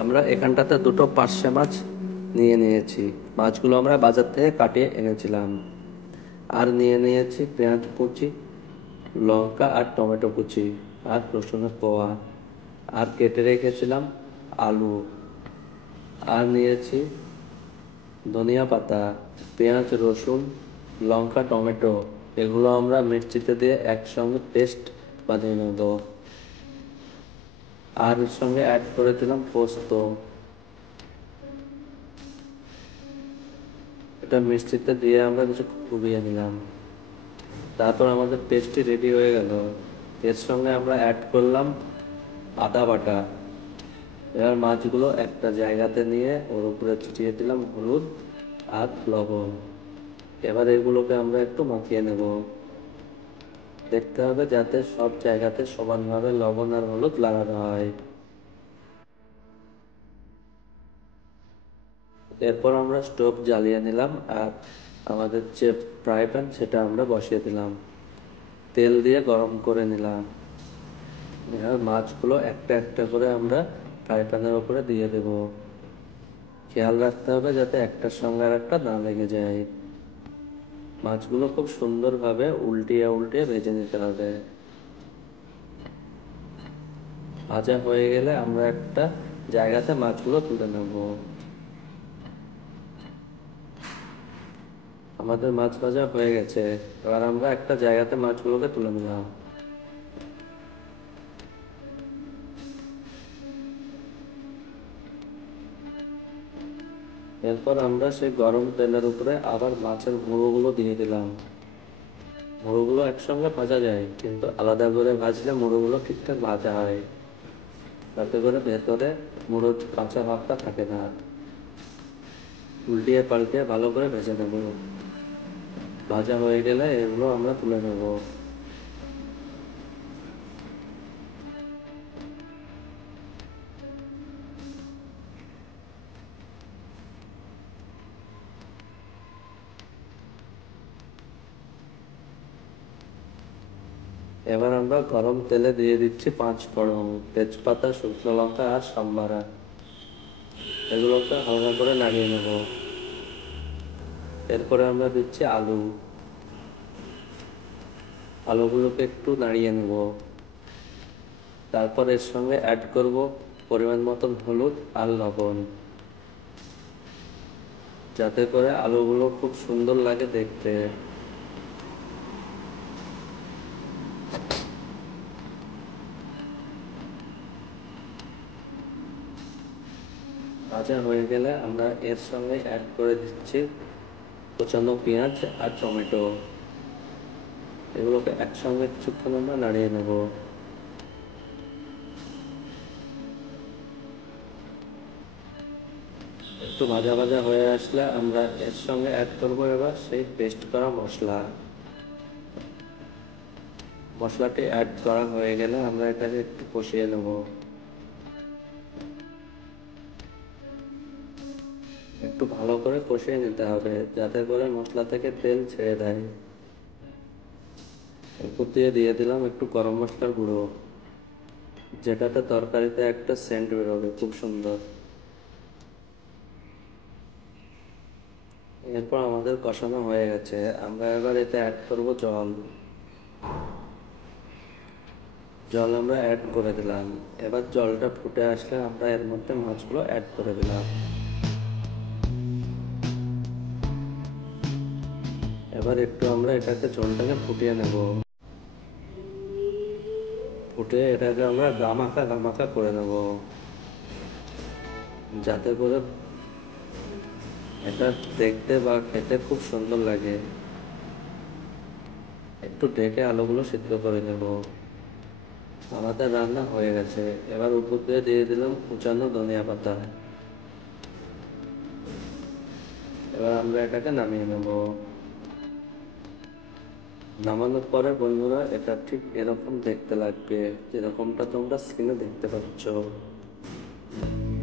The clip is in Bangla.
আমরা এখানটাতে দুটো পার্শে মাছ নিয়ে নিয়েছি। মাছগুলো আমরা বাজার থেকে কাটিয়ে এনেছিলাম। আর নিয়ে নিয়েছি পেঁয়াজ কুচি, লঙ্কা আর টমেটো কুচি, আর রসুনের কোয়া, আর কেটে রেখেছিলাম আলু, আর নিয়েছি ধনিয়া পাতা, পেঁয়াজ, রসুন, লঙ্কা, টমেটো। এগুলো আমরা মিক্সিতে দিয়ে একসঙ্গে পেস্ট বানিয়ে নেব। আর এর সঙ্গে অ্যাড করে দিলাম পোস্ত। এটা মিষ্টিতে দিয়ে আমরা কিছু ডুবিয়ে নিলাম। তারপর আমাদের পেস্টটি রেডি হয়ে গেল। এর সঙ্গে আমরা অ্যাড করলাম আদা বাটা। এবার মাছগুলো একটা জায়গাতে নিয়ে ওর উপরে ছিটিয়ে দিলাম হলুদ আর লবণ। এবার এগুলোকে আমরা একটু মাখিয়ে নেব। দেখতে হবে যাতে সব জায়গাতে সমানভাবে লবণ আর হলুদ লাগানো হয়। এরপর আমরা স্টোভ জ্বালিয়ে নিলাম আর আমাদের যে ফ্রাই প্যান সেটা আমরা বসিয়ে দিলাম। তেল দিয়ে গরম করে নিলাম। এবার মাছগুলো একটা একটা করে আমরা ফ্রাই প্যানের উপরে দিয়ে দেব। খেয়াল রাখতে হবে যাতে একটার সঙ্গে আর একটা না লেগে যায়। মাছগুলো খুব সুন্দরভাবে উল্টিয়ে উল্টিয়ে ভেজে নিতে হবে। ভাজা হয়ে গেলে আমরা একটা জায়গাতে মাছগুলো তুলে নেব। আমাদের মাছ ভাজা হয়ে গেছে। এবার আমরা একটা জায়গাতে মাছগুলোকে তুলে নিলাম। এরপর আমরা সেই গরম তেলের উপরে আবার মাছের মুড়োগুলো দিয়ে দিলাম। মুড়োগুলো একসঙ্গে ভাজা যায়, কিন্তু আলাদা করে ভাজলে মুড়োগুলো ঠিকঠাক ভাজা হয়। তাতে করে ভেতরে মুড়োর কাঁচা ভাবটা থাকে না। উল্টিয়ে পাল্টিয়ে ভালো করে ভেজে নেব। ভাজা হয়ে গেলে এগুলো আমরা তুলে নেব। এবার আমরা গরম তেলে দিয়ে দিচ্ছি 5 ফোড়ন, তেজপাতা, শুকনো লঙ্কা আর সাম্বারা। এগুলোকে হালকা করে নাড়িয়ে নেব। এরপরে আমরা দিচ্ছি আলু। আলুগুলোকে একটু নাড়িয়ে নেব। তারপর এর সঙ্গে অ্যাড করব পরিমাণ মতন হলুদ আর লবণ, যাতে করে আলুগুলো খুব সুন্দর লাগে দেখতে। ভাজা হয়ে গেলে আমরা এর সঙ্গে অ্যাড করে দিচ্ছি কোচানো পেঁয়াজ আর টমেটো। এগুলোকে একসঙ্গে কিছুক্ষণ আমরা নাড়িয়ে নেব। একটু ভাজা ভাজা হয়ে আসলে আমরা এর সঙ্গে অ্যাড করবো এবার সেই পেস্ট করা মশলা। মশলাটি অ্যাড করা হয়ে গেলে আমরা এটাকে একটু কষিয়ে নেব। একটু ভালো করে কষিয়ে নিতে হবে যাতে করে মশলা থেকে তেল ছেড়ে দেয়। উপর দিয়ে দিয়ে দিলাম একটু গরম মশলার গুঁড়ো, যেটাতে তরকারিতে একটা সেন্ট বেরোবে খুব সুন্দর। এরপর আমাদের কষানো হয়ে গেছে। আমরা এবার এতে অ্যাড করব জল। জল আমরা অ্যাড করে দিলাম। এবার জলটা ফুটে আসলে আমরা এর মধ্যে মাছগুলো অ্যাড করে দিলাম। এবার একটু আমরা এটাকে ঝোলটাকে ফুটিয়ে নেব। ফুটিয়ে এটাকে আমরা গামাখা গামাখা করে নেব, যাতে করে এটা দেখতে বা খেতে খুব সুন্দর লাগে। একটু ঢেকে আলুগুলো সিদ্ধ করে নেব। আমাদের রান্না হয়ে গেছে। এবার উপর দিয়ে দিয়ে দিলাম কুচানো ধনিয়া পাতা। এবার আমরা এটাকে নামিয়ে নেব। নামানোর পরে বন্ধুরা এটা ঠিক এরকম দেখতে লাগবে, যেরকমটা তোমরা স্ক্রিনে দেখতে পাচ্ছ।